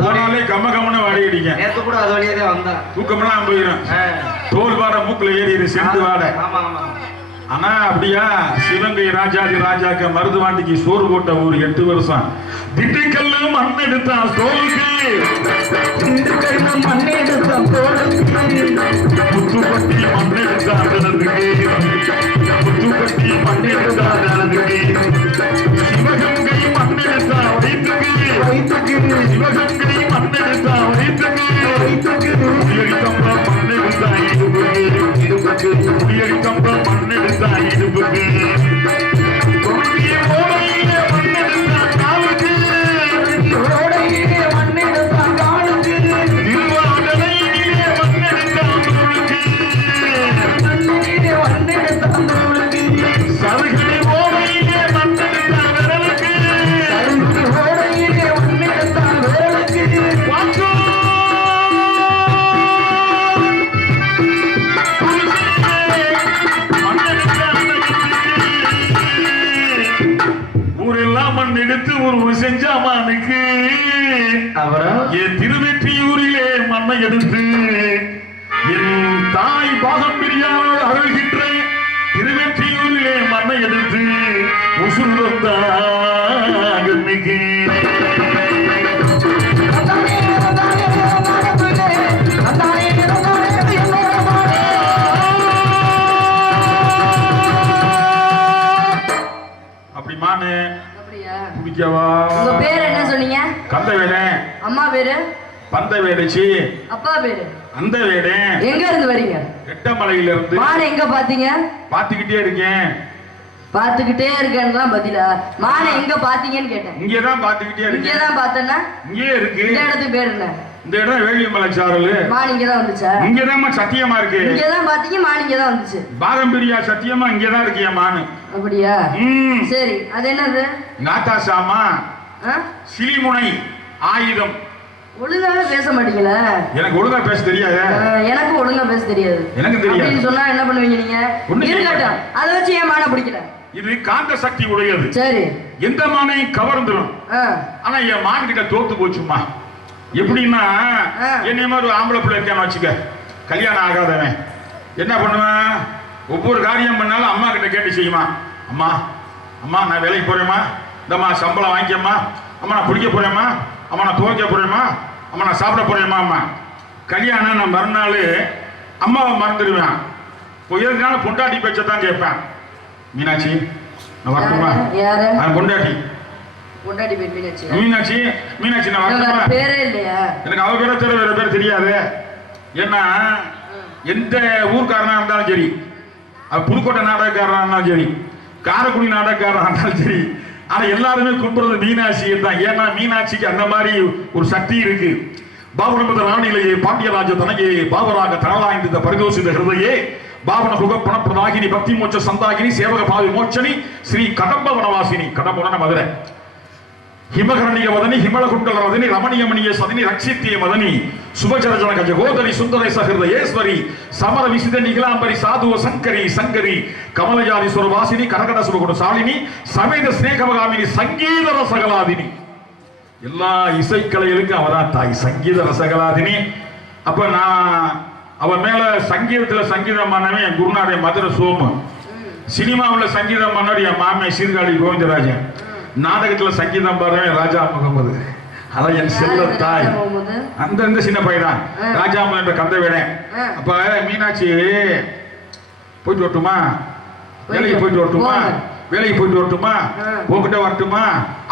போனாலே கம்ம வாடி அடிக்க. நேத்து கூட அது வழியே வந்தா தூக்கமெல்லாம் போயிடும். தோல் வாட மூக்குல ஏறி சென்று வாட. ஆனா அப்படியா சிவகங்கை ராஜாதி ராஜாக்க மருதுவாண்டிக்கு சோறு போட்ட ஊர் 8 வருஷம். திண்டுக்கல்ல மண் எடுத்தான் தோலுக்கு, மண் எடுத்தான் முத்துப்பட்டி மண் எடுத்தான் ஜனத்துக்கு, முத்துப்பட்டி மண் எடுத்தான் ஜனத்துக்கு. சிவகங்கை மண் எடுத்தான் வயிற்றுக்கு, சிவகங்கை மண் எடுத்தான் வயிற்றுக்கு. உயர்த்தம்பரம் மண் எடுத்தான் இடுப்புக்கு, உயர்த்தம்பரம் மண் எடுத்தான் இடுப்புக்கு. செஞ்சாமானுக்கு என் திருவெற்றியூரிலே மண்ணை எடுத்து என் தாய் பாகம் பிரியாமல் அருள்கின்ற திருவெற்றியூரிலே மண்ணை எடுத்து உசுறு வந்தாக்கு. அப்படி மானு உங்க பேர் என்ன சொன்னீங்க? கந்தவேடு. அம்மா பேரு? பந்தவேடுச்சி. அப்பா பேரு? அந்த வேடு. எங்க இருந்து வரீங்க? எட்டமலையில இருந்து. மானை எங்க பாத்தீங்க? பாத்துக்கிட்டே இருக்கேன். பாத்துக்கிட்டே இருக்கேன்னு பதிலா? மானை எங்க பாத்தீங்கன்னு கேட்டேன். இங்கதான் பாத்துக்கிட்டே இருக்கேன். இங்கதான் பார்த்தேன்னா? இங்கே இருக்கு. இந்த இடத்துக்கு பேர் என்ன? இந்த இடம் வேலியமலை சாரல். மான் இங்கதான் வந்துச்சா? இங்கதான் சத்தியமா இருக்கு. இங்கதான் பாத்தீங்க, மான் இங்கதான் வந்துச்சு. பாரம்பரியா சத்தியமா இங்கதான் இருக்கியா மானு. அப்படியா? சரி, அது என்னது? நாத்தாசாமா சிலிமுனை ஆயுதம். ஒழுங்காவே பேச மாட்டீங்களா? எனக்கு ஒழுங்கா பேச தெரியாது. எனக்கு ஒழுங்கா பேச தெரியாது. எனக்கு தெரியாது. அப்படின்னு சொன்னா என்ன பண்ணுவீங்க நீங்க? இருக்கட்டும், அதை வச்சு ஏன் மானை பிடிக்கல? இது காந்த சக்தி உடையது. சரி. எந்த மானையும் கவர்ந்துடும். ஆனா என் மான் கிட்ட தோத்து போச்சுமா. எப்படின்னா என்னைய மாதிரி ஒரு ஆம்பளை பிள்ளை இருக்கான்னு வச்சுக்க, கல்யாணம் ஆகாதவன் என்ன பண்ணுவேன்? ஒவ்வொரு காரியம் பண்ணாலும் அம்மா கிட்ட கேட்டு செய்யுமா. அம்மா அம்மா நான் வேலைக்கு போறேம்மா, இந்தம்மா சம்பளம் வாங்கிக்கம்மா, அம்மா நான் பிடிக்க போறேம்மா, அம்மா நான் துவைக்க போறேம்மா, அம்மா நான் சாப்பிட போறேம்மா. அம்மா கல்யாணம் நான் மறுநாள் அம்மாவை மறந்துடுவேன். போயிருந்தாலும் பொண்டாட்டி பேச்சதான் கேட்பேன். மீனாட்சி நான் வரட்டுமா? பொண்டாட்டி பொண்டாட்டி பேர் மீனாட்சி. மீனாட்சி மீனாட்சி நான் வரட்டுமா? பேரே இல்லையா? எனக்கு அவ பேரை தவிர வேற பேர் தெரியாது. ஏன்னா எந்த ஊர்க்காரனா இருந்தாலும் சரி, புதுக்கோட்டை நாடகக்காரனா இருந்தாலும் சரி, காரைக்குடி நாடகக்காரனா இருந்தாலும் சரி, ஆனா எல்லாருமே கும்பிடுறது மீனாட்சியை தான். ஏன்னா மீனாட்சிக்கு அந்த மாதிரி ஒரு சக்தி இருக்கு. பாபுரம்பத ராணியிலேயே பாண்டியராஜ தனகே பாபராக தனலாய்ந்த பரிதோசித ஹிருதயே பாவன குக பணப்பிரதாகினி பக்தி மோட்ச சந்தாகினி சேவக பாவி மோட்சனி ஸ்ரீ கடம்ப வனவாசினி. கடம்புன மதுரை. ಹಿಮಕರ್ಣಿಯ ವದನಿ ಹಿಮಳಗುಂಡಲ ವದನಿ ರಮಣೀಯಮಣಿಯ ಸದನಿ ರಕ್ಷಿತ್ಯ ವದನಿ ಶುಭಚರಜನಕ ಜಗೋದರಿ ಸುಂದರ ಸಹೃದಯೇಶ್ವರಿ ಸಮರ ವಿಸಿದ ನಿಖಿಲಾಂಬರಿ ಸಾಧುವ ಸಂಕರಿ ಸಂಕರಿ ಕಮಲಜಾರಿ ಸ್ವರವಾಸಿನಿ ಕರಕಟ ಸುಭಗುಣ ಸಾಲಿನಿ ಸಮೇತ ಸ್ನೇಹಮಗಾಮಿನಿ ಸಂಗೀತ ರಸಗಲಾದಿನಿ. எல்லா இசைக்கலைகளுக்கும் அவதான் தாய், சங்கீத ரசகலாதினி. அப்ப நான் அவன் மேல சங்கீதத்துல சங்கீதம் பண்ணவே என் குருநாடைய மதுரை சோமு, சினிமாவில் சங்கீதம் பண்ணாரு என் மாமே சீர்காழி கோவிந்தராஜன், நாடகத்துல சங்கீதம் பாடுறேன் ராஜா முகமது. அதான் என் செல்ல தாய். அந்த சின்ன பையன் ராஜா என்ற கந்த வேடேன். அப்ப மீனாட்சி போயிட்டு வரட்டுமா, வேலைக்கு போயிட்டு வரட்டுமா, வேலைக்கு போயிட்டு வரட்டுமா, உங்ககிட்ட வரட்டுமா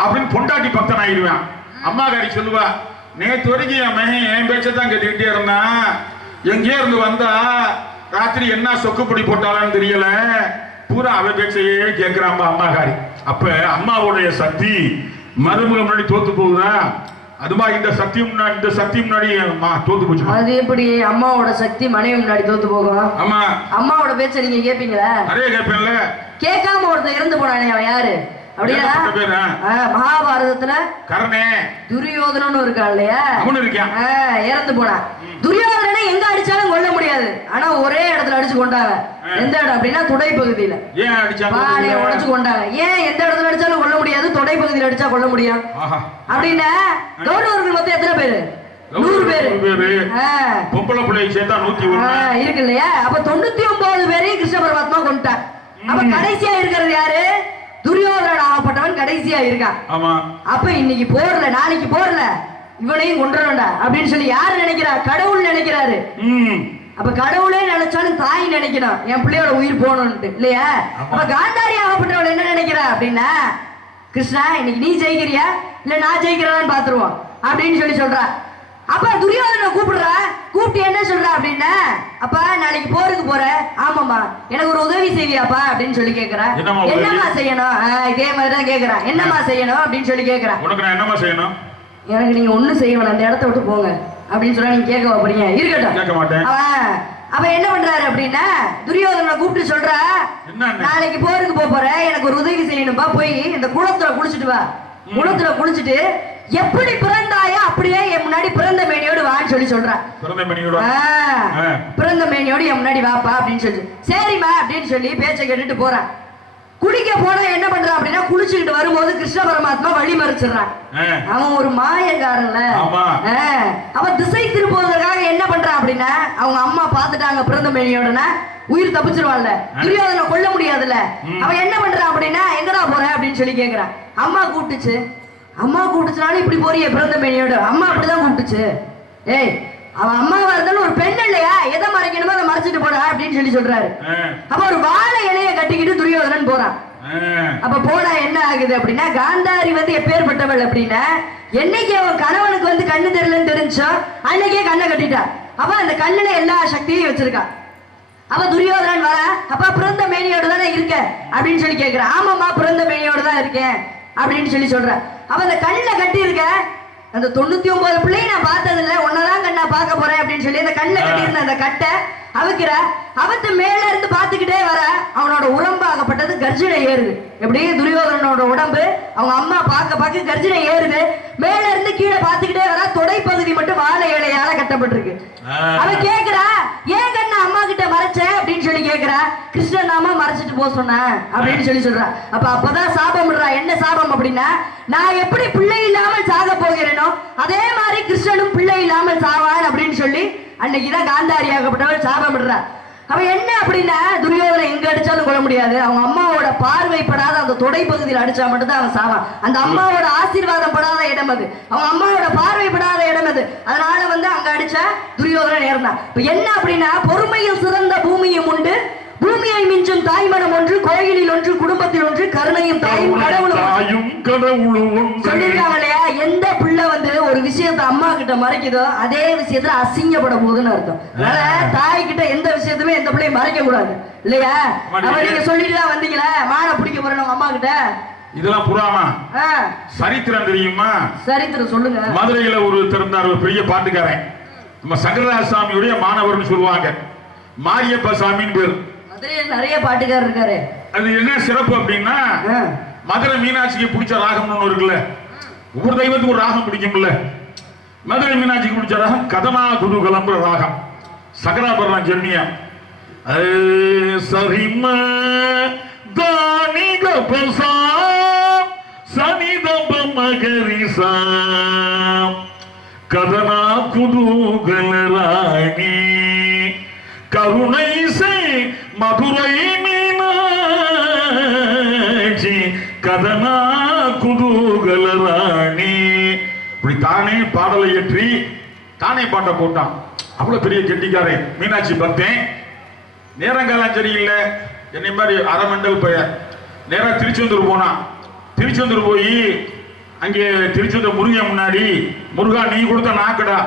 அப்படின்னு பொண்டாட்டி பக்தன் ஆயிடுவேன். அம்மா காரி சொல்லுவா, நேற்று வரைக்கும் என் மகன் என் பேச்சதான் கேட்டுக்கிட்டே இருந்தான், எங்கே இருந்து வந்தா ராத்திரி என்ன சொக்குப்பொடி போட்டாலான்னு தெரியல, பூரா அவ பேச்சையே கேட்கிறாம்பா அம்மா காரி. அப்ப அம்மாவுடைய சக்தி மருமக முன்னாடி தோத்து போகுதா? அதுமா இந்த சக்தி முன்னாடி, இந்த சக்தி முன்னாடி தோத்து போச்சு. அது எப்படி அம்மாவோட சக்தி மனைவி முன்னாடி தோத்து போகும்? ஆமா. அம்மாவோட பேச்ச நீங்க கேப்பீங்களா? நிறைய கேட்பேன்ல. கேட்காம ஒருத்தர் இறந்து போனானே அவன் யாரு? அப்படியா? ஏகப்பட்ட பேரு. மகாபாரதத்துல கர்ணே துரியோதனன்னு இருக்கான் இல்லையா? அவனு இருக்கான். இறந்து போனான். துரியோதனனை எங்க அடிச்சாலும் கொல்ல முடியாது. ஆனா ஒரே இடத்துல அடிச்சு கொண்டாங்க. எந்த இடம் அப்படின்னா தொடை பகுதியில. ஏன் அடிச்சாங்க? பானையை உடைச்சு கொண்டாங்க. ஏன் எந்த இடத்துல அடிச்சாலும் கொல்ல முடியாது, தொடை பகுதியில அடிச்சா கொல்ல முடியும் அப்படின்னா கௌரவர்கள் மொத்தம் எத்தனை பேரு? 100 பேரு. பொம்பளை பிள்ளையை சேர்த்தா 101 இருக்கு இல்லையா? அப்ப 99 பேரையும் கிருஷ்ண பரமாத்மா கொண்டுட்டான். அப்ப கடைசியா இருக்கிறது யாரு? துரியோதனன் ஆகப்பட்டவன் கடைசியா இருக்கான். ஆமா. அப்ப இன்னைக்கு போர்ல, நாளைக்கு போர்ல இவனையும் கொண்டுறா அப்படின்னு சொல்லி யாரு நினைக்கிறா? கடவுள் நினைக்கிறாரு. அப்ப கடவுளே நினைச்சாலும் தாய் நினைக்கணும் என் பிள்ளையோட உயிர் போகணும்னு இல்லையா? அப்ப காந்தாரி ஆகப்பட்டவள் என்ன நினைக்கிறா அப்படின்னா, கிருஷ்ணா இன்னைக்கு நீ ஜெயிக்கிறியா இல்ல நான் ஜெயிக்கிறதான்னு பாத்துருவோம் அப்படின்னு சொல்லி சொல்றா. அப்ப துரியோதனை கூப்பிடுறா. கூப்பிட்டு என்ன சொல்றா அப்படின்னா, அப்பா நாளைக்கு போருக்கு போற, ஆமாமா எனக்கு ஒரு உதவி செய்வியாப்பா அப்படின்னு சொல்லி கேக்குறா. என்னமா செய்யணும்? இதே மாதிரிதான் கேக்குறா. என்னமா செய்யணும் அப்படின்னு சொல்லி கேக்குறா. உனக்கு நான் என்னமா செய்யணும்? எனக்கு நீங்க ஒண்ணும் செய்ய வேணாம், அந்த இடத்த விட்டு போங்க அப்படின்னு சொன்னா நீங்க கேட்க போறீங்க. இருக்கட்டும், கேட்க மாட்டேன். அவ என்ன பண்றாரு அப்படின்னா, துரியோதனை கூப்பிட்டு சொல்றா, நாளைக்கு போருக்கு போற, எனக்கு ஒரு உதவி செய்யணும்பா, போய் இந்த குளத்துல குளிச்சுட்டு வா. குளத்துல குளிச்சுட்டு எப்படி பிறந்தாயோ அப்படியே என் முன்னாடி பிறந்த மேனியோடு வான்னு சொல்லி சொல்றா. பிறந்த மேனியோடு என் முன்னாடி வாப்பா அப்படின்னு சொல்லி, சரிம்மா அப்படின்னு சொல்லி பேச்சை கேட்டுட்டு போறான். குளிக்க போனா என்ன பண்றான் அப்படின்னா, குளிச்சுக்கிட்டு வரும்போது கிருஷ்ண பரமாத்மா வழி மறிச்சிடறான். அவன் ஒரு மாயக்காரன்ல. அவன் திசை திருப்புவதற்காக என்ன பண்றான் அப்படின்னா, அவங்க அம்மா பாத்துட்டாங்க பிறந்த மேனியோடனா உயிர் தப்பிச்சிருவான்ல, துரியோதனை கொல்ல முடியாதுல்ல. அவன் என்ன பண்றான் அப்படின்னா, எங்கடா போற அப்படின்னு சொல்லி கேக்குறான். அம்மா கூப்பிட்டுச்சு. அம்மா கூப்பிட்டுச்சுனாலும் இப்படி போறிய பிறந்த மேனியோட? அம்மா அப்படிதான் கூப்பிட்டுச்சு. ஏய் அவன் அம்மாவா இருந்தாலும் ஒரு பெண் இல்லையா, எதை மறைக்கணுமோ அதை மறைச்சிட்டு போறா அப்படின்னு சொல்லி சொல்றாரு. அப்ப ஒரு வாழை இலைய கட்டிக்கிட்டு துரியோதனன் போறான். அப்ப போனா என்ன ஆகுது அப்படின்னா, காந்தாரி எப்பேற்பட்டவள் அப்படின்னா, என்னைக்கு அவன் கணவனுக்கு கண்ணு தெரியலன்னு தெரிஞ்சோ அன்னைக்கே கண்ணை கட்டிட்டா. அப்ப அந்த கண்ணுல எல்லா சக்தியும் வச்சிருக்கா. அப்ப துரியோதனன் வர, அப்ப பிறந்த மேனியோட தானே இருக்க அப்படின்னு சொல்லி கேக்குறான். ஆமாமா பிறந்த மேனியோட தான் இருக்கேன் அப்படின்னு சொல்லி சொல்ற. அப்ப அந்த கண்ணுல கட்டி இருக்க அந்த 99 பிள்ளையை நான் பார்த்தது இல்ல, ஒன்னதான் கண்ணா பார்க்க போறேன் அப்படின்னு சொல்லி அந்த கண்ணுல கட்டி இருந்த அந்த கட்டை அவுக்கிற. அவத்து மேல இருந்து பாத்துக்கிட்டே வர, அவனோட உடம்பு ஆகப்பட்டது கர்ஜனை ஏறுது. எப்படி துரியோதனனோட உடம்பு அவங்க அம்மா பார்க்க கர்ஜனை ஏறுது. மேல இருந்து கீழே பாத்துக்கிட்டே வர, தொடை பகுதி மட்டும் வாழை இலையால கட்டப்பட்டிருக்கு. அவ கேக்குறா, ஏன் கண்ணா அம்மா கிட்ட மறைச்ச அப்படின்னு சொல்லி கேக்குறா. கிருஷ்ணன் நாம மறைச்சிட்டு போக சொன்ன அப்படின்னு சொல்லி சொல்றா. அப்பதான் சாபம் விடுறா. என்ன சாபம் அப்படின்னா, நான் எப்படி பிள்ளை இல்லாமல் சாக போகிறேனோ அதே மாதிரி கிருஷ்ணனும் பிள்ளை இல்லாமல் சாவான் அப்படின்னு சொல்லி அன்னைக்குதான் காந்தாரி ஆகப்பட்டவள் சாபம் விடுறா. அவ என்ன அப்படின்னா, துரியோதனை எங்க அடிச்சாலும் கொள்ள முடியாது, அவங்க அம்மாவோட பார்வைப்படாத அந்த தொடை பகுதியில் அடிச்சா மட்டும்தான் அவன் சாவான். அந்த அம்மாவோட ஆசீர்வாதம் படாத இடம் அது, அவங்க அம்மாவோட பார்வைப்படாத இடம் அது. அதனால அங்க அடிச்சா துரியோதனன் நேர்ந்தான். இப்ப என்ன அப்படின்னா, பொறுமையில் சிறந்த பூமியும் உண்டு, பூமியை மிஞ்சும் தாய்மனம் ஒன்று, கோயிலில் ஒன்று, குடும்பத்தில் ஒன்று, கருணையும் தாயும் கடவுளும் சொல்லிருக்காங்க இல்லையா? எந்த பிள்ளை ஒரு விஷயத்த அம்மா கிட்ட மறைக்குதோ அதே விஷயத்துல அசிங்கப்பட போகுதுன்னு அர்த்தம். அதனால தாய் கிட்ட எந்த விஷயத்துமே எந்த பிள்ளையும் மறைக்க கூடாது இல்லையா? அப்ப நீங்க சொல்லிட்டு தான் வந்தீங்களா மானை பிடிக்க போறேன் உங்க அம்மா கிட்ட? இதெல்லாம் புராணம். சரித்திரம் தெரியுமா? சரித்திரம் சொல்லுங்க. மதுரையில ஒரு திறந்தார், ஒரு பெரிய பாட்டுக்காரன், நம்ம சங்கரதாசாமியுடைய மாணவர்னு சொல்லுவாங்க, மாரியப்ப சாமின்னு பேர். மதுரையில் நிறைய பாட்டுக்காரர் இருக்காரு. அது என்ன சிறப்பு அப்படின்னா, மதுரை மீனாட்சிக்கு பிடிச்ச ராகம்னு ஒண்ணு இருக்குல்ல, ஒவ்வொரு தெய்வத்துக்கு ஒரு ராகம் பிடிக்கும்ல. மதுரை மீனாட்சிக்கு பிடிச்ச ராகம் கதனா குதூகலம் ராகம். சங்கராபரணம் ஜென்மியா சரிம தானிக பசா சனிதப மகரிசா கதனா குதூகல ராணி கருணை செய் மதுரை மீனாட்சி கதனா குதூகல ராணி. இப்படி தானே பாடலை ஏற்றி தானே பாட்டை போட்டான். அவ்வளவு பெரிய கெட்டிக்காரன் மீனாட்சி பக்தன். நேரங்காலம் சரியில்லை, என்னை மாதிரி அரமண்டல் பெயர். நேரம் திருச்செந்தூர் போனான். திருச்செந்தூர் போய் அங்கே திருச்செந்தூர் முருகன் முன்னாடி, முருகா நீ கொடுத்த நாக்கடா,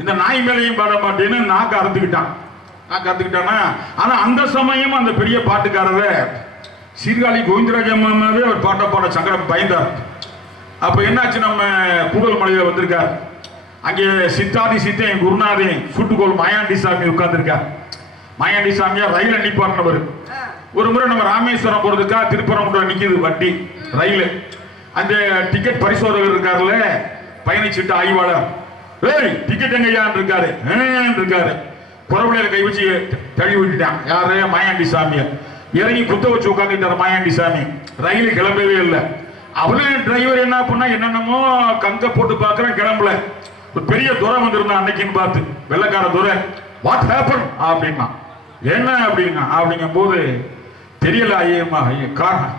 இந்த நாய் மேலையும் பாட மாட்டேன்னு நாக்கு அறுத்துக்கிட்டான். ஆனா அந்த சமயம் அந்த பெரிய பாட்டுக்காரர சீர்காழி கோவிந்தராஜம்மாவே அவர் பாட்ட பாட சங்கரம் பயந்தார். அப்ப என்னாச்சு, நம்ம கூடல் மலையில வந்திருக்கார். அங்கே சித்தாதி சித்தன் குருநாதன் சுட்டுக்கோள் மாயாண்டி சாமி உட்கார்ந்துருக்கார். மாயாண்டி சாமியா ரயில் நிப்பாட்டினவர். ஒரு முறை நம்ம ராமேஸ்வரம் போறதுக்கா திருப்பரங்குன்றம் நிக்குது வண்டி. ரயில். அந்த டிக்கெட் பரிசோதகர் இருக்காருல்ல, பயணிச்சிட்டு ஆய்வாளர், ஏய் டிக்கெட் எங்கய்யான் இருக்காரு இருக்காரு. புறவழியில கை வச்சு தள்ளி விட்டுட்டான். யாரு? மாயாண்டி சாமியை. இறங்கி குத்த வச்சு உட்காந்துட்டார் மாயாண்டி சாமி. ரயில் கிளம்பவே இல்லை. அவரு டிரைவர் என்ன பண்ணா, என்னென்னமோ கங்க போட்டு பார்க்கறேன், கிளம்பல. ஒரு பெரிய துறை வந்திருந்தான் அன்னைக்குன்னு பார்த்து, வெள்ளக்கார துறை. வாட் ஹேப்பன் அப்படின்னா, என்ன அப்படின்னா, அப்படிங்கும் போது தெரியல ஐயம்மா காரணம்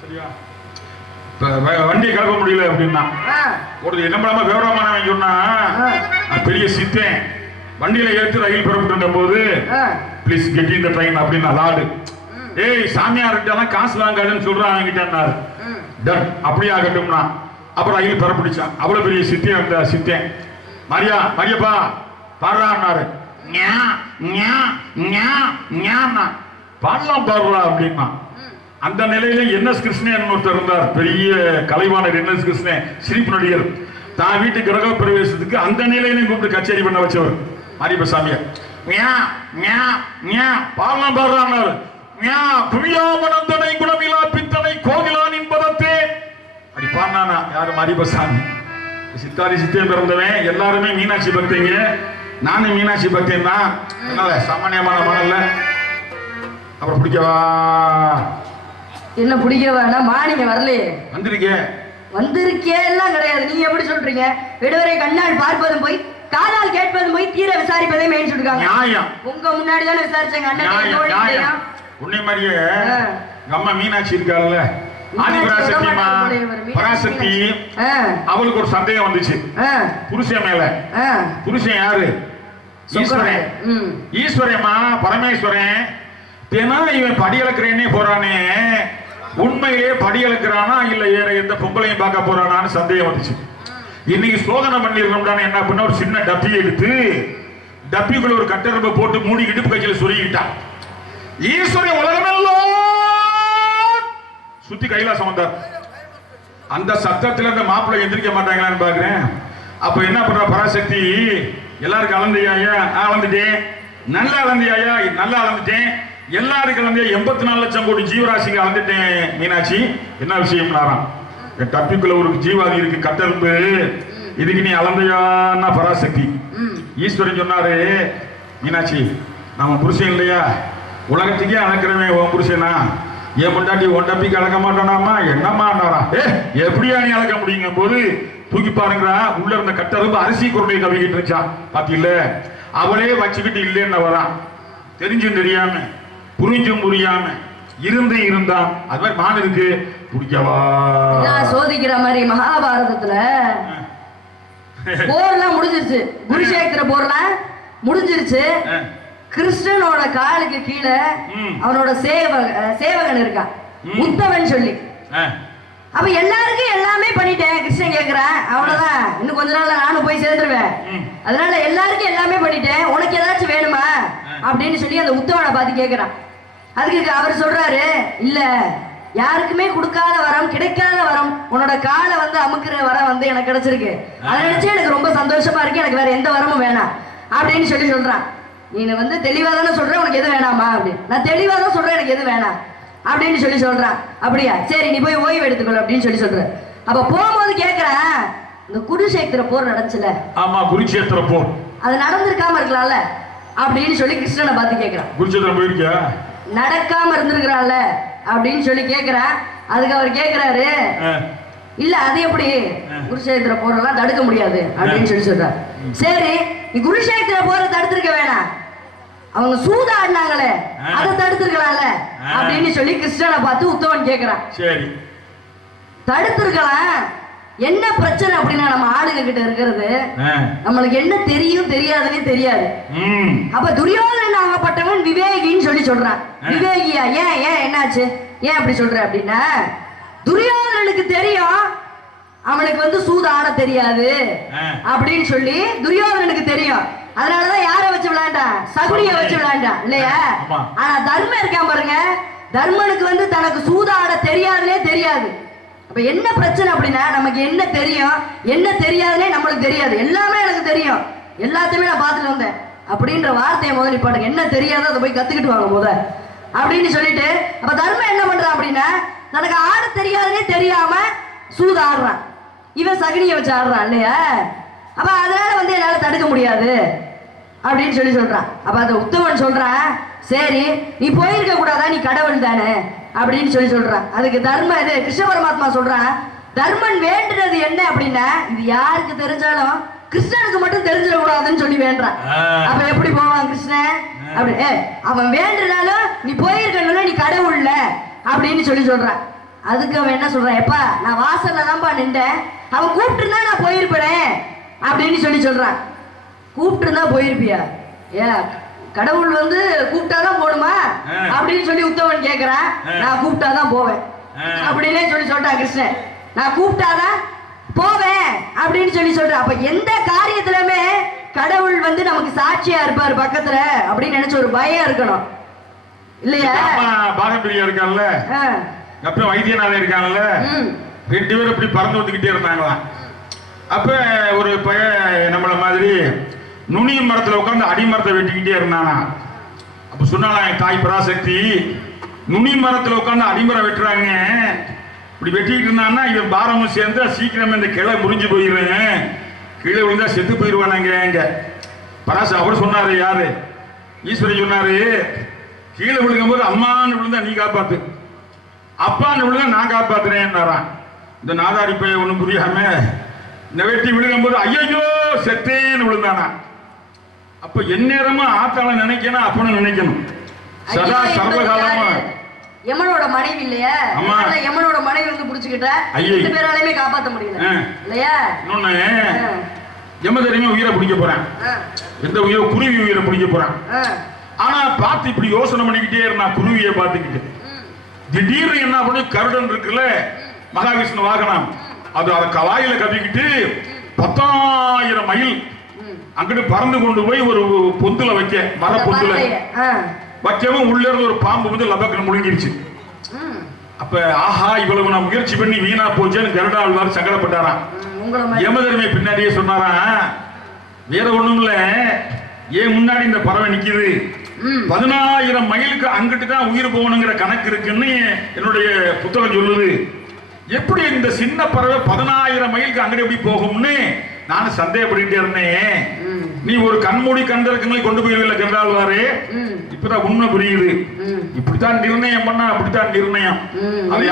சரியா வண்டியை கிளம்ப முடியல அப்படின்னா, ஒரு என்னமா விவரமானவன் சொன்னா, பெரிய சித்தேன் வண்டியில ஏற்று ரயில் புறப்பட்டு இருந்த போது please get in the train அப்படின்னா லாடு. ஏய் சாமியார்கிட்டலாம் காசு வாங்காதுன்னு சொல்றான் என்கிட்டனாரு. டன் அப்படியே ஆகட்டும்னா அப்புறம் ரயில் புறப்பட்டுச்சான். அவ்வளவு பெரிய சித்தேன் அந்த சித்தேன். மரியா மரியப்பா பாடுறான்னாரு. பாடலாம் பாடுறா அப்படின்னா. அந்த நிலையில என்எஸ் கிருஷ்ணன் ஒருத்தர் இருந்தார், பெரிய கலைவாணர் என்எஸ் கிருஷ்ணன், சிரிப்பு நடிகர். தான் வீட்டு கிரக பிரவேசத்துக்கு அந்த நிலையிலையும் கூப்பிட்டு கச்சேரி பண்ண வச்சவர் மாரியப்ப சாமியார். பாடலாம் பாடுறான்னாரு. புரியாமனந்தனை குணமிலா பித்தனை கோகிலான் என்பதத்தே அப்படி பாடினானா யாரு? மாரியப்ப சாமி. சித்தாரி சித்தே பிறந்தவன். எல்லாருமே மீனாட்சி பக்திங்க. நானும் மீனாட்சி பக்தன் தான். அதனால சாமானியமான மனல்ல. அப்புறம் பிடிக்கவா? என்ன பிடிக்கவானா? மாணிங்க வரலையே. வந்திருக்கேன். வந்திருக்கே எல்லாம் கிடையாது. நீங்க எப்படி சொல்றீங்க? விடுவரை கண்ணால் பார்ப்பதும் போய் காதால் கேட்பதும் போய் தீர விசாரிப்பதே மெயின் சொல்லிருக்காங்க. நியாயம். உங்க முன்னாடி தானே விசாரிச்சாங்க. அண்ணன் உன்னை மாதிரியே அம்மா மீனாட்சி இருக்காருல்ல, ஆதிபராசக்திமா பராசக்தி, அவளுக்கு ஒரு சந்தேகம் வந்துச்சு புருஷன் மேல. புருஷன் யாரு? ஈஸ்வரன். ஈஸ்வரமா பரமேஸ்வரன். தினம் இவன் படி இழக்கிறேன்னே போறானே, உண்மையிலேயே படி இழக்கிறானா இல்ல வேற எந்த பொம்பளையும் பார்க்க போறானான்னு சந்தேகம் வந்துச்சு. இன்னைக்கு சோதனை பண்ணிருக்கோம்டான்னு என்ன பண்ண, ஒரு சின்ன டப்பி எடுத்து டப்பிக்குள்ள ஒரு கட்டரம்பை போட்டு மூடி இடுப்பு கையில சொருகிட்டான். ஈஸ்வரன் உலகமெல்லாம் சுத்தி கைலாசம் வந்தார். அந்த சத்தத்துல அந்த மாப்பிள்ளை எந்திரிக்க மாட்டாங்களான்னு பாக்குறேன். அப்ப என்ன பண்ற பராசக்தி, எல்லாருக்கும் அளந்தியாயா? அளந்துட்டேன். நல்லா அளந்தியாயா? நல்லா அளந்துட்டேன். எல்லாருக்கும் அளந்தியா? 84 லட்சம் கோடி ஜீவராசிக்கு அளந்துட்டேன் மீனாட்சி. என்ன விஷயம்? என் டப்பிக்குள்ள ஒரு ஜீவாதி இருக்கு கட்டெரும்பு, இதுக்கு நீ அளந்தையான்னா பராசக்தி. ஈஸ்வரன் சொன்னாரு, மீனாட்சி நம்ம புருஷன் இல்லையா, உலகத்துக்கே அளக்கிறவன் உன் புருஷனா, என் பொண்டாட்டி உன் டப்பிக்கு அளக்க மாட்டானாமா? என்னம்மா? எப்படியா நீ அளக்க முடியுங்க போது தூக்கி பாருங்கடா. உள்ள இருந்த கட்டெரும்பு அரிசி குருணை கவிக்கிட்டு இருந்துச்சான். பாத்தீங்கள, அவளே வச்சுக்கிட்டு இல்லைன்னு வரான். தெரிஞ்சும் தெரியாம புரிஞ்சும் புரியாம இருந்து இருந்தான். அது மாதிரி மான் இருக்கு. குடிக்கவா? சோதிக்கிற மாதிரி மகாபாரதத்துல போர்லாம் முடிஞ்சிருச்சு. குருஷேத்திர போர்லாம் முடிஞ்சிருச்சு. கிருஷ்ணனோட காலுக்கு கீழே அவனோட சேவகன் இருக்கான், உத்தவன் சொல்லி. அப்ப எல்லாருக்கும் எல்லாமே பண்ணிட்டேன். கிருஷ்ணன் கேக்குறான், அவ்வளவுதான், இன்னும் கொஞ்ச நாள்ல நானும் போய் சேர்ந்துருவேன். அதனால எல்லாருக்கும் எல்லாமே பண்ணிட்டேன், உனக்கு ஏதாச்சும் வேணுமா அப்படின்னு சொல்லி அந்த உத்தவனை பார்த்து கேக்குறான். அதுக்கு அவர் சொல்றாரு, இல்ல யாருக்குமே கொடுக்காத வரம், கிடைக்காத வரம், உன்னோட காலை வந்து அமுக்குற வரம் வந்து எனக்கு கிடைச்சிருக்கு. அதை நினைச்சு எனக்கு ரொம்ப சந்தோஷமா இருக்கு. எனக்கு வேற எந்த வரமும் வேணாம் அப்படின்னு சொல்லி சொல்றான். நீ வந்து தெளிவா தானே சொல்ற, உனக்கு எது வேணாமா அப்படின்னு. நான் தெளிவா தான் சொல்றேன், எனக்கு எது வேணாம் அப்படின்னு சொல்லி சொல்றான். அப்படியா, சரி நீ போய் ஓய்வு எடுத்துக்கொள்ள அப்படின்னு சொல்லி சொல்ற. அப்ப போகும்போது கேக்குறேன், இந்த குருஷேத்திர போர் நடந்துச்சுல. ஆமா, குருஷேத்திர போர். அது நடந்திருக்காம இருக்கலாம்ல அப்படின்னு சொல்லி கிருஷ்ணனை பார்த்து கேக்குறான். குருஷேத்திரம் போயிருக்கியா? நடக்காம இருந்திருக்கிறான்ல அப்படின்னு சொல்லி கேக்குறான். அதுக்கு அவர் கேக்குறாரு, இல்ல அது எப்படி குருஷேத்திர போரெல்லாம் தடுக்க முடியாது அப்படின்னு சொல்லி சொல்றாரு. சரி, நீ குருஷேத்திர போரை தடுத்திருக்க வேணாம், அவங்க சூதாடினாங்களே அதை தடுத்திருக்கலாம்ல அப்படின்னு சொல்லி கிருஷ்ணனை பார்த்து உத்தவன் கேக்குறான். சரி, தடுத்திருக்கலாம். என்ன பிரச்சனை அப்படின்னா, நம்ம ஆளுங்க கிட்ட இருக்கிறது நம்மளுக்கு என்ன தெரியும் தெரியாதுன்னே தெரியாது. அப்ப துரியோதனன் ஆகப்பட்டவன் விவேகின்னு சொல்லி சொல்றான். விவேகியா? ஏன் ஏன் என்னாச்சு, ஏன் அப்படி சொல்ற அப்படின்னா, துரியோதனனுக்கு தெரியும் அவனுக்கு வந்து சூதாட தெரியாது அப்படின்னு சொல்லி துரியோதனனுக்கு தெரியும். அதனாலதான் யாரை வச்சு விளையாண்டான்? சகுனிய வச்சு விளையாண்டான் இல்லையா? ஆனா தர்மம் இருக்கான் பாருங்க, தர்மனுக்கு வந்து தனக்கு சூதாட தெரியாதுன்னே தெரியாது. அப்ப என்ன பிரச்சனை அப்படின்னா, நமக்கு என்ன தெரியும் என்ன தெரியாதுன்னே நம்மளுக்கு தெரியாது. எல்லாமே எனக்கு தெரியும், எல்லாத்தையுமே நான் பார்த்துட்டு வந்தேன் அப்படின்ற வார்த்தையை முதல் நிப்பாடுங்க. என்ன தெரியாதோ அதை போய் கத்துக்கிட்டு வாங்க முத அப்படின்னு சொல்லிட்டு, அப்ப தர்மம் என்ன பண்றான் அப்படின்னா, தனக்கு ஆட தெரியாதுன்னே தெரியாம சூது ஆடுறான். இவன் சகுனியை வச்சு ஆடுறான் இல்லையா? அப்ப அதனால வந்து என்னால தடுக்க முடியாது அப்படின்னு சொல்றான். அப்ப அந்த உத்தமன் சொல்றான், சரி நீ போயிருக்க கூடாதா, நீ கடவுள் தானே அப்படின்னு சொல்றான். அதுக்கு இது கிருஷ்ண பரமாத்மா சொல்றான், தர்மன் வேண்டுறது என்ன அப்படின்னா, இது யாருக்கு தெரிஞ்சாலும் கிருஷ்ணனுக்கு மட்டும் தெரிஞ்சிடக்கூடாதுன்னு சொல்லி வேண்டான். அப்ப எப்படி போவான் கிருஷ்ணன்? அப்படி அவன் வேண்டுனாலும் நீ போயிருக்கணும், நீ கடவுள்ல அப்படின்னு சொல்றான். அதுக்கு அவன் என்ன சொல்றான், எப்பா நான் வாசல்ல தான்ப்பா நின்றேன், அவன் கூப்பிட்டு இருந்தா நான் போயிருப்பேன் அப்படின்னு சொல்றான். கூப்பிட்டு இருந்தா போயிருப்பியா? கடவுள் வந்து கூப்பிட்டாதான் போடுமா அப்படின்னு சொல்லி உத்தவன் கேக்குறான். நான் கூப்பிட்டாதான் போவேன் அப்படின்னே சொல்லிட்டான் கிருஷ்ணன். நான் கூப்பிட்டாதான் போவேன் அப்படின்னு சொல்றான். அப்ப எந்த காரியத்திலுமே கடவுள் வந்து நமக்கு சாட்சியா இருப்பாரு பக்கத்துல அப்படின்னு நினைச்ச ஒரு பயம் இருக்கணும் இல்லையா? பாரம்பரியம் இருக்கான்ல, அப்புறம் வைத்தியநாதன் இருக்காங்கல்ல, 2 பேரும் இப்படி பறந்து வந்துகிட்டே இருந்தாங்களாம். அப்ப ஒரு பையன் நம்மள மாதிரி நுனி மரத்துல உட்காந்து அடிமரத்தை வெட்டிக்கிட்டே இருந்தானா. அப்ப சொன்னாலாம் என் தாய் பராசக்தி, நுனி மரத்துல உட்காந்து அடிமரம் வெட்டுறாங்க, இப்படி வெட்டிக்கிட்டு இருந்தான்னா இவன் பாரமும் சேர்ந்து சீக்கிரமே இந்த கிளை முறிஞ்சு போயிருங்க, கீழே விழுந்தா செத்து போயிருவானாங்க. பராச அவர் சொன்னாரு, யாரு? ஈஸ்வரன் சொன்னாரு, கீழே விழுகும் போது அம்மான்னு விழுந்தா நீ காப்பாத்து, அப்பான்னு விழுந்தா நான் காப்பாத்துறேன். இந்த நாதாரி பையன் ஒண்ணும் புரியாம இந்த வெட்டி விழுகும் போது ஐயோ செத்தேன்னு விழுந்தானா. அப்ப எந்நேரமா ஆத்தாள நினைக்கணும், அப்பனும் நினைக்கணும். சதா சர்வகாலமா யமனோட மனைவி இல்லையா? யமனோட மனைவி வந்து புடிச்சுக்கிட்ட 2 பேராலையுமே காப்பாற்ற முடியல இல்லையா? இன்னொன்னு யமதர்மன் உயிரை பிடிக்க போறான், எந்த உயிரை? குருவி உயிரை பிடிக்க போறான். ஆனா பார்த்து இப்படி யோசனை பண்ணிக்கிட்டே இருந்தா, குருவியை பார்த்துக்கிட்டு திடீர்னு என்ன பண்ணி கருடன் இருக்குல்ல, மகாவிஷ்ணு வாகனம், அது அதை கவாயில கவிக்கிட்டு 10,000 மைல் அங்கிட்டு பறந்து கொண்டு போய் ஒரு பொந்துல வைக்க, மர பொந்துல வைக்கவும் உள்ள இருந்து ஒரு பாம்பு வந்து லபக்கன்னு முழுங்கிருச்சு. அப்ப ஆஹா இவ்வளவு நான் முயற்சி பண்ணி வீணா போச்சேன்னு கருடாழ்வார் சங்கடப்பட்டாராம். யமதர்மை பின்னாடியே சொன்னாராம், வேற ஒண்ணும் இல்ல, ஏன் முன்னாடி இந்த பறவை நிக்குது, 10,000 மைலுக்கு அங்கிட்டு தான் உயிர் போகணுங்கிற கணக்கு இருக்குன்னு என்னுடைய புத்தகம் சொல்லுது. எப்படி இந்த சின்ன பறவை 10,000 மைலுக்கு அங்கிட்டு எப்படி போகும்னு நானும் சந்தேகப்பட்டு இருந்தேன். நீ ஒரு கண்மூடி கண்டறக்கங்களை கொண்டு போயிருவில்ல கண்டாழ்வாரு, இப்பதான் உண்மை புரியுது. இப்படித்தான் நிர்ணயம் பண்ணா அப்படித்தான் நிர்ணயம், அது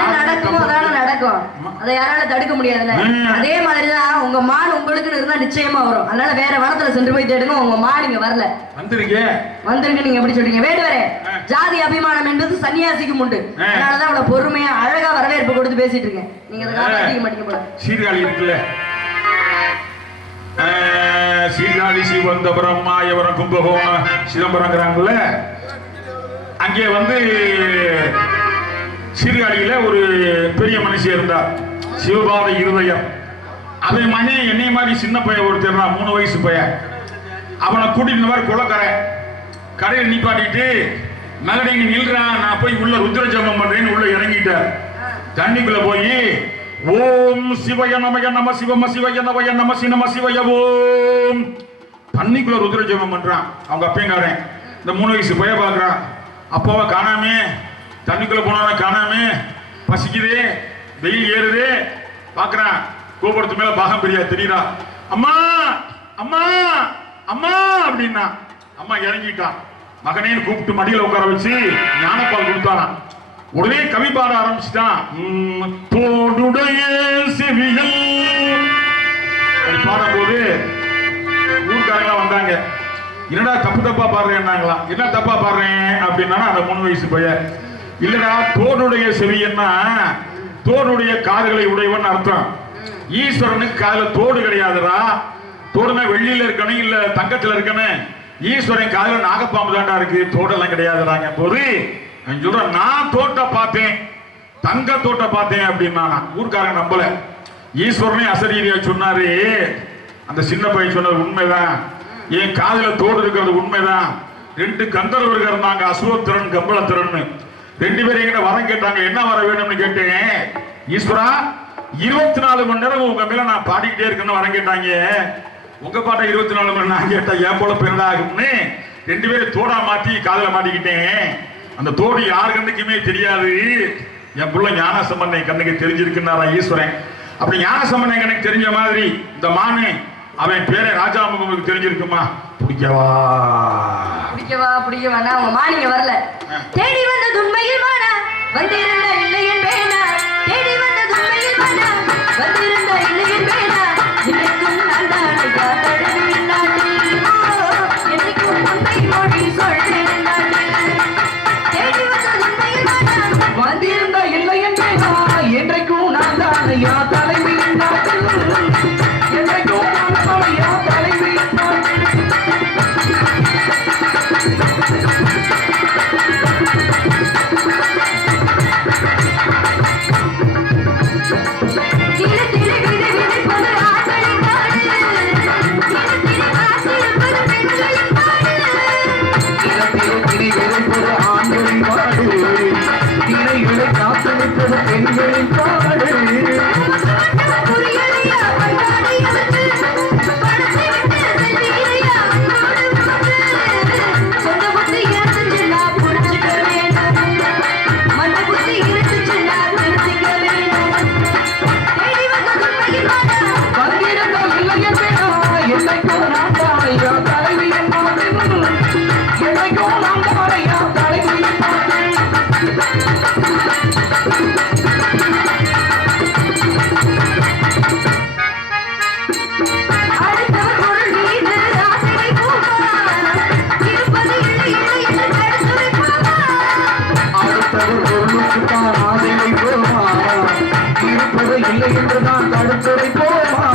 நடக்கும், அதை யாரால தடுக்க முடியாதுல்ல. அதே மாதிரிதான் உங்க மான் உங்களுக்கு இருந்தா நிச்சயமா வரும். அதனால வேற வனத்துல சென்று போய் தேடுங்க, உங்க மான் இங்க வரல, வந்திருக்கு நீங்க எப்படி சொல்றீங்க? வேடுவரே, ஜாதி அபிமானம் என்பது சன்னியாசிக்கு உண்டு, அதனாலதான் அவ்வளவு பொறுமையா அழகா வரவேற்பு கொடுத்து பேசிட்டு இருக்கேன். நீங்க அதை காப்பாற்றிக்க மாட்டீங்க போல. சீர்காழி இருக்குல்ல, சீர்காழி சிவந்தபுரம் மாயவரம் கும்பகோணம் சிதம்பரங்கிறாங்கல்ல, அங்கே வந்து சீர்காழியில ஒரு பெரிய மனுஷன் இருந்தார், சிவபாத இருதயம். அவன் மணி என்னை மாதிரி சின்ன பையன் ஒருத்தர், 3 வயசு பையன், அவனை கூட்டிட்டு இந்த மாதிரி குளக்கரை கரையில் நிப்பாட்டிட்டு, மகடிங்க நில்றான், நான் போய் உள்ள ருத்ர ஜபம் பண்றேன்னு உள்ள இறங்கிட்டார். தண்ணிக்குள்ள போய் ஓம் சிவய நமய நம சிவம சிவய நவய நம சிவம சிவய ஓம், தண்ணிக்குள்ள ருத்ர ஜபம் பண்றான். அவங்க அப்பங்காரன் இந்த 3 வயசு பைய பாக்குறான், அப்பாவை காணாமே, தண்ணிக்குள்ள போனான காணாமே, பசிக்குது, வெயில் ஏறுது, பாக்குறான் கோபுரத்து மேல பாகம் பெரியா தெரியுறா, அம்மா அம்மா அம்மா அப்படின்னா, அம்மா இறங்கிட்டான். மகனேன்னு கூப்பிட்டு மடியில உட்கார வச்சு ஞானப்பால் கொடுத்தாராம். உடனே கவி பாட ஆரம்பிச்சுட்டான். தோடுடைய செவிகள் பாடும்போது ஊர்க்காரங்களா வந்தாங்க, என்னடா தப்பு தப்பா பாடுறேன்னாங்களா. என்ன தப்பா பாடுறேன் அப்படின்னா, அந்த 3 வயசு பையன், இல்லடா தோடுடைய செவியன்னா தோடுடைய காதுகளை உடையவன் அர்த்தம். ஈஸ்வரனுக்கு காதுல தோடு கிடையாதுடா, தோடுனா வெள்ளியில இருக்கணும் இல்ல தங்கத்துல இருக்கணும், ஈஸ்வரன் காதுல நாகப்பாம்பு தாண்டா இருக்கு, தோடெல்லாம் கிடையாதுடாங்க போது சொல்றேன். நான் தோட்ட பார்த்தேன், தங்க தோட்ட பார்த்தேன் அப்படின்னா ஊர்க்காரங்க நம்பல. ஈஸ்வரனே அசரீரியா சொன்னாரு, அந்த சின்ன பையன் சொன்னது உண்மைதான், என் காதுல தோடு இருக்கிறது உண்மைதான். 2 கந்தர்வர்கள் இருந்தாங்க, அசுவத்திரன் கம்பளத்திரன், 2 பேரும் எங்கிட்ட வரம் கேட்டாங்க, என்ன வர வேணும்னு கேட்டேன். ஈஸ்வரா 24 மணி நேரம் உங்க மேல நான் பாடிக்கிட்டே இருக்கேன்னு வரம் கேட்டாங்க. உங்க பாட்டை 24 மணி நான் கேட்டேன், ஏன் போல பிறந்தாகும்னு 2 பேரும் தோடா மாத்தி காதுல மாட்டிக்கிட்டேன். அந்த தோடு யாரு கண்ணுக்குமே தெரியாது, என் புள்ள ஞானசம்பந்தன் கண்ணுக்கு தெரிஞ்சிருக்குன்னாரா ஈஸ்வரன். அப்படி ஞானசம்பந்தன் கண்ணுக்கு தெரிஞ்ச மாதிரி இந்த மானு அவன் பேரை ராஜாமுகமுக்கு தெரிஞ்சிருக்குமா? பிடிக்கவா பிடிக்கவா அவங்க மானிங்க வரல. தேடி வந்த உண்மையில் மானா வந்திருந்த இல்லையின் பேனா, தேடி வந்த உண்மையில் மானா வந்திருந்த இல்லையின் பேனா, இன்னைக்கும் நான் தான் தடவின் நாட்டில், என்னைக்கும் உண்மை மொழி சொல்றேன் நாட்டில். தேடி வந்த உண்மையில் மானா வந்திருந்த இல்லையின் பேனா, என்றைக்கும் நான் தான் ஐயா தலைவியின் நாட்டில், என்றைக்கும் நான் தான் ஐயா தலைவியின் நாட்டில். பெண்களின் பாடு இல்லை என்றுதான் தடுத்துரை போமா.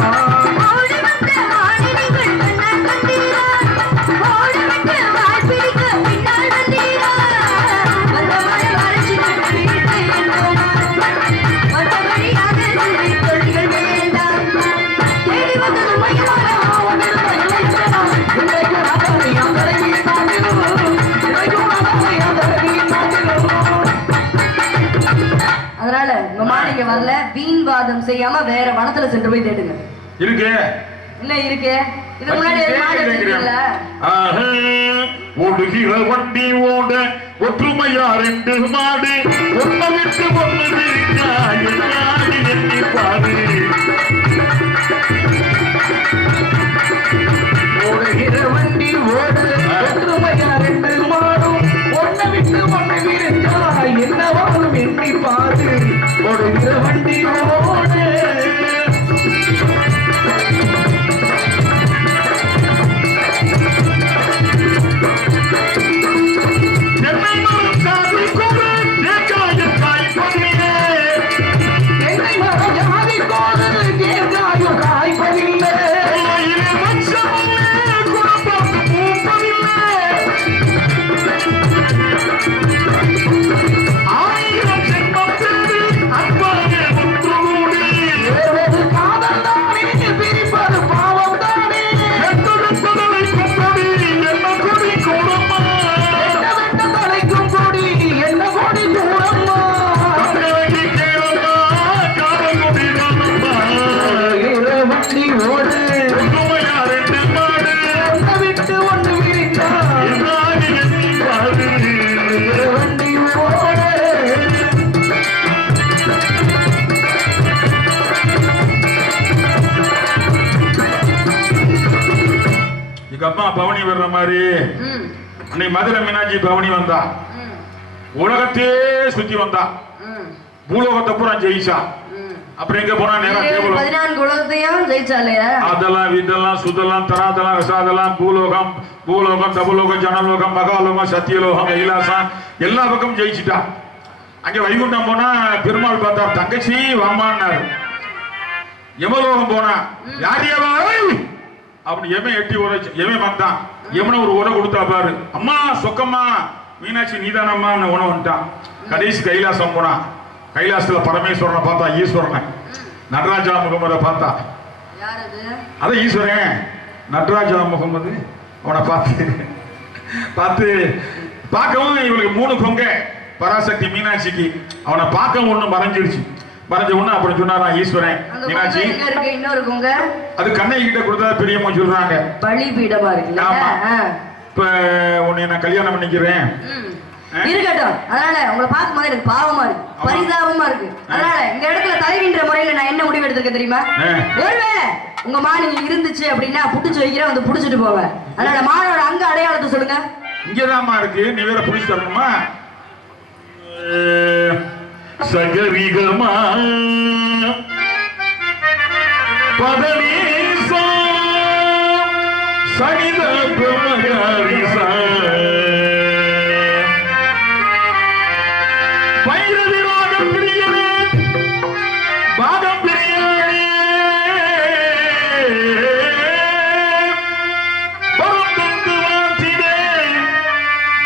அதனால மானிங்க வரல, வீண்வாதம் செய்யாம வேற வனத்துல சென்று போய் தேடுங்க. இருக்கு இல்ல இருக்கு. இது முன்னாடி ஓடுகிற வண்டி ஓட ஒற்றுமையா ரெண்டு மாடு ஒன்ன விட்டு ஒண்ணு எண்ணி பாடு. ஓடுகிற வண்டி ஓட ஒற்றுமையா ரெண்டு மாடும் ஒன்ன விட்டு ஒண்ணு விரிஞ்சா என்னவாலும் எண்ணி பாடு. ஓடுகிற வண்டி ஓட பவனி வர்ற மாதிரி அன்னைக்கு மதுரை மீனாட்சி பவனி வந்தா, உலகத்தையே சுத்தி வந்தா, பூலோகத்தை பூரா ஜெயிச்சா. அப்புறம் எங்க போனா நேரா 14 உலகத்தையும் ஜெயிச்சாலே. அதெல்லாம் இதெல்லாம் சுதெல்லாம் தராதெல்லாம் ரசாதெல்லாம் பூலோகம் பூலோகம் தபுலோகம் ஜனலோகம் மகாலோகம் சத்தியலோகம் கைலாசம் எல்லா பக்கமும் ஜெயிச்சுட்டா. அங்க வைகுண்டம் போனா பெருமாள் பார்த்தா, தங்கச்சி வாமான்னாரு. யமலோகம் போனா யாரியவா அப்படி எவன் எட்டி உரைச்சு எவன் வந்தான், எவனை ஒரு உரை கொடுத்தா பாரு, அம்மா சொக்கம்மா மீனாட்சி நீதானம்மா உணவு வந்துட்டான். கடைசி கைலாசம் போனா, கைலாசத்துல பரமேஸ்வரனை பார்த்தா, ஈஸ்வரனை நடராஜா முகமதை பார்த்தா. அதான் ஈஸ்வரன் நடராஜா முகமது அவனை பார்த்து பார்க்கவும் இவளுக்கு 3 கொங்க பராசக்தி மீனாட்சிக்கு. அவனை பார்க்கவும் ஒண்ணு மறைஞ்சிருச்சு. மறைஞ்ச ஒண்ணு அப்புறம் சொன்னாரா ஈஸ்வரன் மீனாட்சி இன்னொரு கொங்க அது கண்ணை கிட்ட கொடுத்தா பெரியம்மா சொல்றாங்க பலிபீடமா இருக்கு. ஆமா, இப்ப உன்னை நான் கல்யாணம் பண்ணிக்கிறேன், இருக்கட்டும். அதனால உங்களை பார்க்கும் போது எனக்கு பாவமா இருக்கு, பரிதாபமா இருக்கு. அதனால இந்த இடத்துல தலைவின்ற முறையில நான் என்ன முடிவு எடுத்திருக்கேன் தெரியுமா? ஒருவேளை உங்க மான் இங்க இருந்துச்சு அப்படின்னா புடிச்சு வைக்கிறேன், வந்து புடிச்சிட்டு போவேன். அதனால மானோட அங்க அடையாளத்தை சொல்லுங்க. இங்கதாம்மா இருக்கு, நீ வேற புடிச்சு தரணுமா? சகரிகமா பதனீசா சனித பிரமகாரிசா பைரவி ராகம் பிரியனே பாகம் பிரியனே பரந்தந்து வாஞ்சினே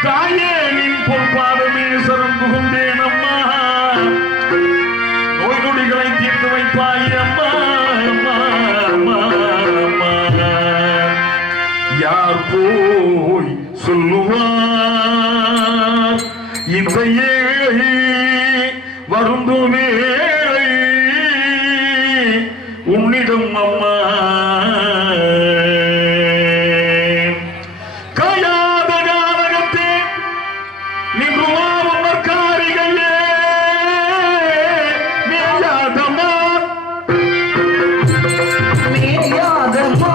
தாயே நின் பொற்பாதமே சரம் புகுந்தேன் அம்மா. நோய் நொடிகளை தீர்த்து வைப்பாய் அம்மா. யார் போய் சொல்லுவார் இந்த ஏழை வருந்தும் வேளை உன்னிடம் அம்மா. காயாத ஜாதகத்தே நின்று வாழும் நற்காரிகையே மேயாதம்மா மேயாதம்மா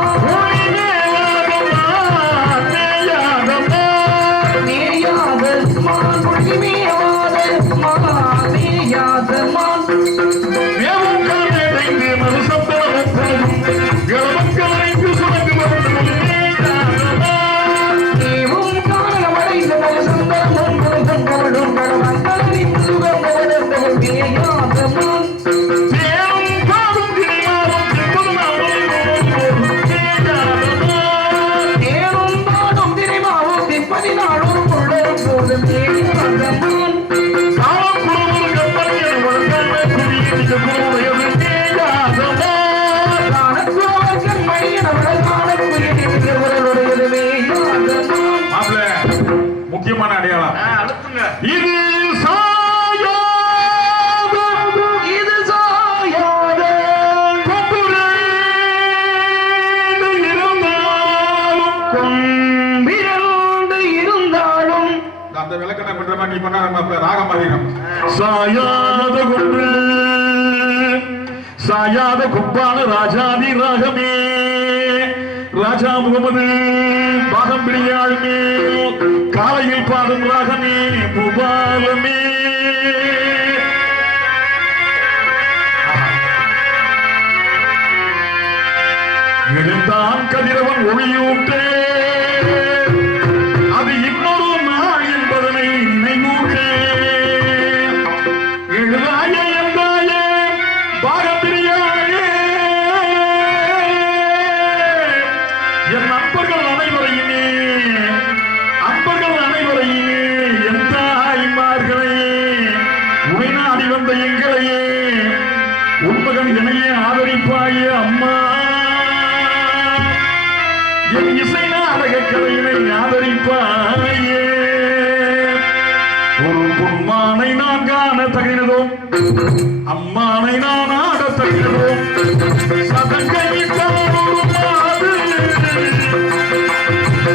முக்கியமான அடையாளம் இது. அந்த விளக்கணை பண்ற மாதிரி நீ பண்ண ராகம் மாறிடும். சாயாத குன்று சாயாத குப்பான ராஜாதி ராகமே ராஜா முகமது பாகம் பிடியாளுமே காலையில் பாடும் ராகமே புபாலமே. எழுந்தான் கதிரவன் ஒளியூட்டே அது இன்னொரு நாள் என்பதனை நினைவூட்டே. எழுதாயே என்றாயே பாகப்பிரியாயே என் அன்பர்கள் அனைவரையுமே என் தாய்மார்களையே உடைநாடி வந்த எங்களையே உண்மகன் என்னையே ஆதரிப்பாயே அம்மா. என் இசை நாடக கலையினை ஆதரிப்பாயே. ஒரு பொன்மானை நான் காண தகினதோ அம்மானை நான் ஆட தகினதோ சதங்கையிட்டாடு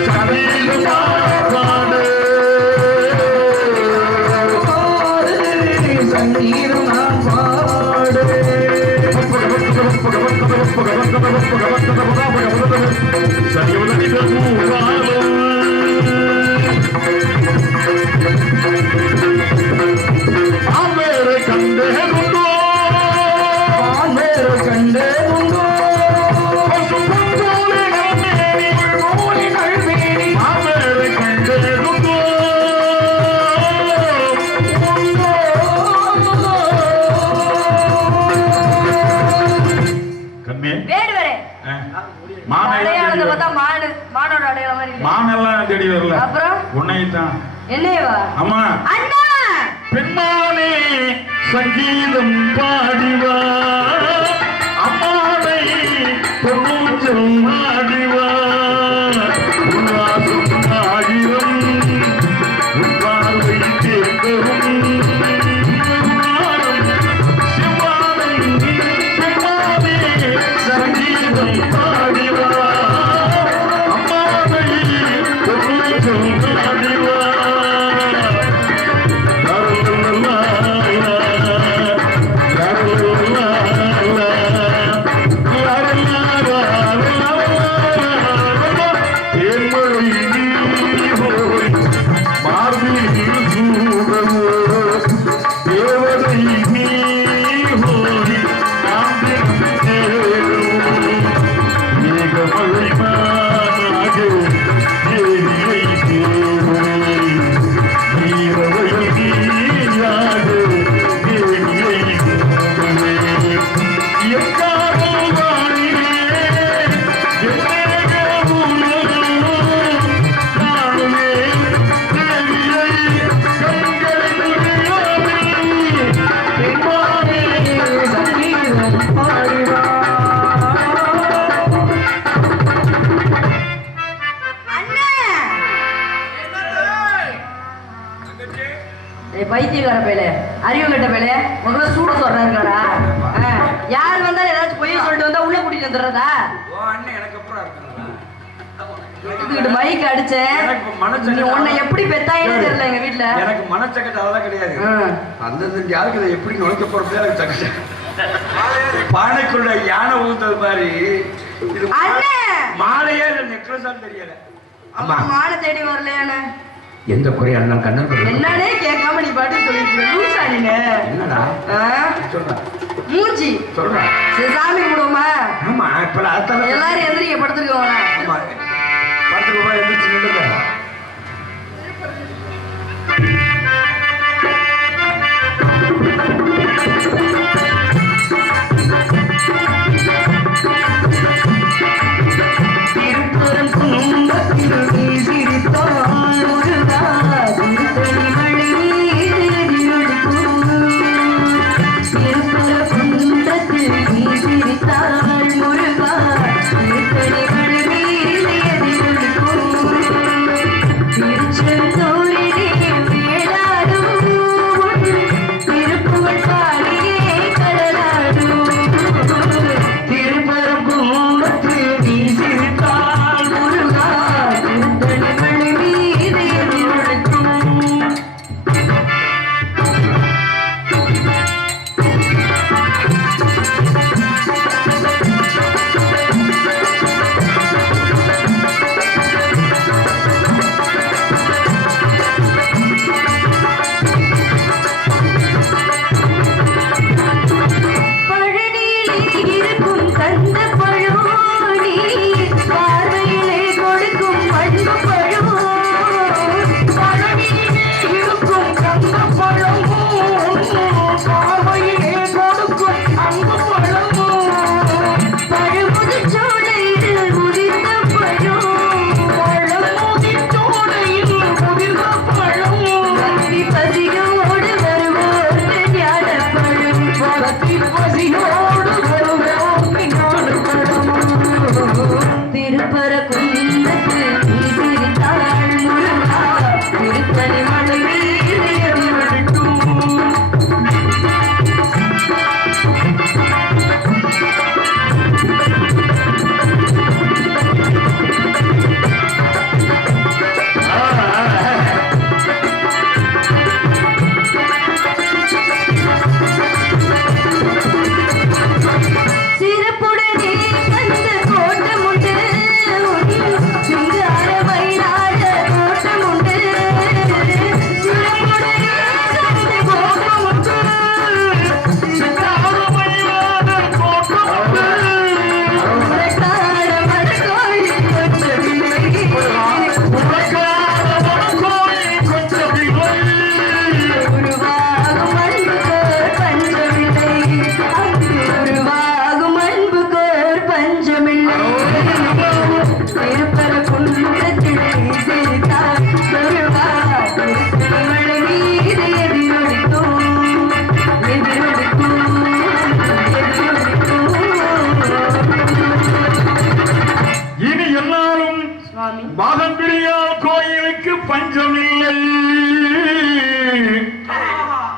சங்கீதம் நான் பாடு மானெல்லாம் தேடி வரல, உன்னைத்தான். என்னையவா? அம்மா அண்ணா பெண்மானே சங்கீதம் பாடிவா அம்மானை பொன்னூச்சல் ஆடிவா உல்லாசம் ஆயிரம் உட்கார்வை கேட்கவும் சிவானை பெண்மானே சங்கீதம் பாடிவா அம்மானை பொன்னூச்சல் ஆடிவா பேலே, அறிவு கட்ட பேலே, உங்களை சூட சொல்றாருக்காடா. யார் வந்தாலும் ஏதாச்சும் பொய்ய சொல்லிட்டு வந்தா உள்ள கூட்டிட்டு வந்துடுறதா? மைக் அடிச்சேன். உன்னை எப்படி பெத்தாயின்னு தெரியல எங்க வீட்டுல. எனக்கு மனச்சக்கட்டு அதெல்லாம் கிடையாது. அந்த யாருக்கு எப்படி நுழைக்க போறது எனக்கு சக்கட்டு. பானைக்குள்ள யானை ஊந்தது மாதிரி மாலையே நெக்லஸா தெரியல. அம்மா மாலை தேடி வரலையான எந்த குறையா இருந்தாலும் கண்ணன் என்னன்னே கேட்காம நீ பாட்டு சொல்லிட்டு லூசா நீங்க. என்னடா சொல்ற மூஞ்சி சொல்ற சாமி கும்பிடுவோமா? ஆமா இப்ப எல்லாரும் எந்திரிக்க படுத்துருக்கோம். படுத்துக்கோமா எந்திரிச்சு நில்லுங்க.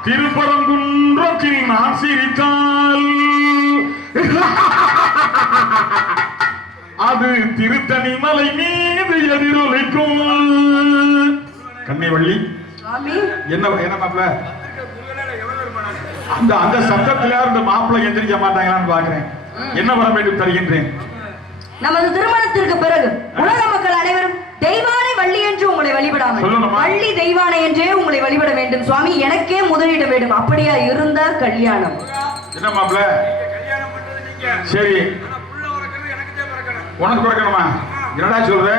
திருப்பரங்குன்றத்தில் நான் சிரித்தால் அது திருத்தணி மலை மீது எதிரொலிக்கும். கண்ணைவள்ளி என்ன என்ன மாப்பிள்ள அந்த அந்த சத்தத்தில இந்த மாப்பிள்ளை எந்திரிக்க மாட்டாங்களான்னு பாக்குறேன். என்ன வர வேண்டும் தருகின்றேன். நமது திருமணத்திற்கு பிறகு உலக மக்கள் அனைவரும் தெய்வானை வள்ளி என்று உங்களை வழிபடாமல் வள்ளி தெய்வானை என்றே உங்களை வழிபட வேண்டும் சுவாமி. எனக்கே முதலிடம் வேண்டும். அப்படியா இருந்தால் கல்யாணம். என்ன மாப்பிள்ள சரி உனக்கு பிறக்கணுமா? என்னடா சொல்ற?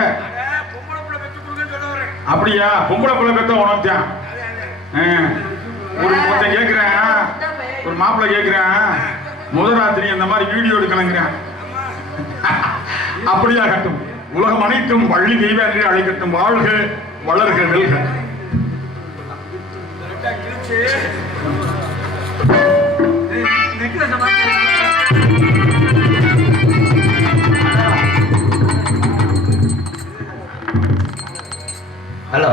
அப்படியா? பொம்பளை பிள்ளை பெத்த உனக்கு தான். ஒரு ஒருத்தன் கேட்கிறேன், ஒரு மாப்பிள்ளை கேட்கிறேன், முதராத்திரி இந்த மாதிரி வீடியோ எடுக்கணுங்கிறேன். அப்படியா கட்டும். உலகம் அனைத்தும் வள்ளி தெய்வம் என்று அழைக்கட்டும். வாழ்க வளர்க வெல்க. ஹலோ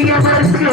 அடியவர்க்கு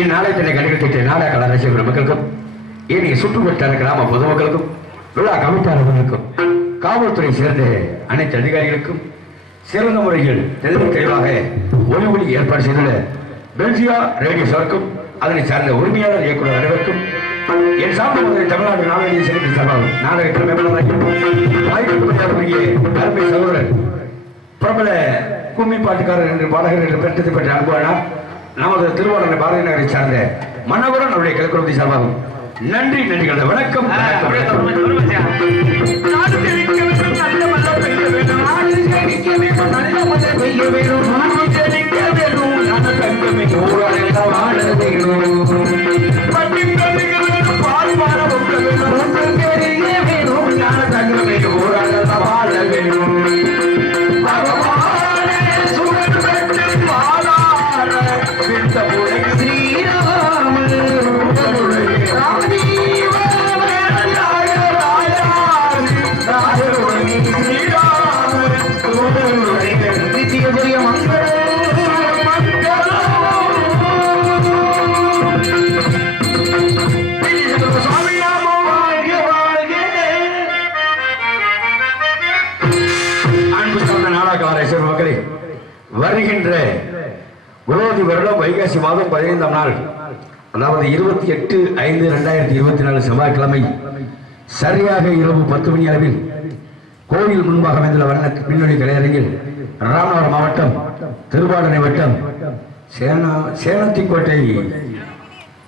இந்நாளையத்தினை கண்டுபிடித்த நாடக கலா ரசிகர்கள் மக்களுக்கும் இனி சுற்றுவட்டார கிராம பொதுமக்களுக்கும் விழா கமிட்டாளர்களுக்கும் காவல்துறை சேர்ந்த அனைத்து அதிகாரிகளுக்கும் சிறந்த முறையில் தெளிவாக ஒளி ஏற்பாடு செய்துள்ள பெல்ஜியா ரேடியோ சார்க்கும் அதனை சார்ந்த உரிமையாளர் இயக்குநர் அனைவருக்கும் என் சார்ந்த தமிழ்நாடு நாடக சிறப்பு சபாவும் நாடகத்தில் வாய்ப்பு அருமை சகோதரர் பிரபல கும்மி பாட்டுக்காரர் என்று பாடகர் என்று பெற்றது பெற்ற அனுபவனார் நமது திருவாரூர் பாரதி நகரை சார்ந்த மன்னவரன் அவருடைய கிழக்குறதி சார்பாகும் நன்றி நன்றிகள் வணக்கம் வருகின்ற குரோதி வருடம் வைகாசி மாதம் 15ஆம் நாள் அதாவது 28/5/2024 செவ்வாய்க்கிழமை சரியாக இரவு 10 மணி அளவில் கோயில் முன்பாக அமைந்துள்ள வண்ண பின்னணி கலையரங்கில் ராமநாதபுரம் மாவட்டம் திருவாடனை வட்டம் சேனத்திக்கோட்டை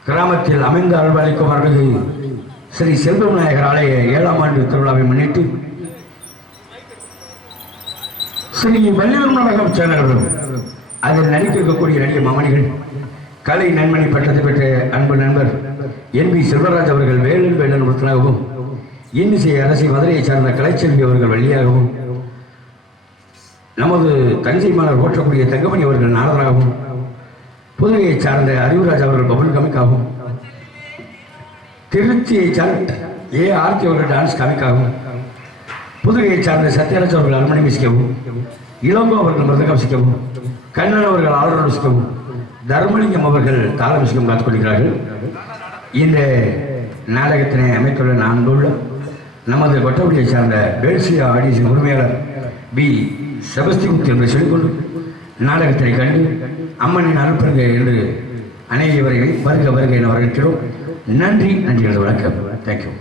கிராமத்தில் அமைந்த அருள்பாலிக்கும் அருள்மிகு ஸ்ரீ செல்வம் நாயகர் ஆலய 7ஆம் ஆண்டு திருவிழாவை முன்னிட்டு ஸ்ரீ வள்ளியூர் நாடகம் சேனல்களும் அதில் நடித்திருக்கக்கூடிய நடிகை மாமணிகள் கலை நன்மணி பட்டத்தை பெற்ற அன்பு நண்பர் NB செல்வராஜ் அவர்கள் வேலன் வேலன் உறுப்பினராகவும் இன்னிசை அரசி மதுரையை சார்ந்த கலைச்செல்வி அவர்கள் வள்ளியாகவும் நமது தஞ்சை மலர் ஓற்றக்கூடிய தங்கமணி அவர்கள் நாரதராகவும் புதுவையை சார்ந்த அறிவுராஜ் அவர்கள் பபன் கமிக்காகவும் திருச்சியை சார்ந்த ART அவர்கள் டான்ஸ் கமிக்காகவும் புதுவையை சார்ந்த சத்யராஜ் அவர்கள் அருமணி மிசிக்கவும் இளங்கோ அவர்கள் மிருதகம் சிக்கவும் கண்ணன் அவர்கள் ஆளுநர் மிசிக்கவும் தர்மலிங்கம் அவர்கள் தாள மிசிக்கவும் காத்துக்கொள்கிறார்கள். இந்த நாடகத்தினை அமைத்துள்ள நான்குள்ள நமது கொட்டவடியை சார்ந்த பேல்சியா ஆடியன்ஸின் உரிமையாளர் B. செபஸ்திகுப்தி என்று சொல்லிக்கொண்டு நாடகத்தினை கண்டு அம்மனின் அனுப்புங்க என்று அனைவரையும் வருக வருக என வரவேற்கிறோம். நன்றி நன்றி வணக்கம். தேங்க்யூ.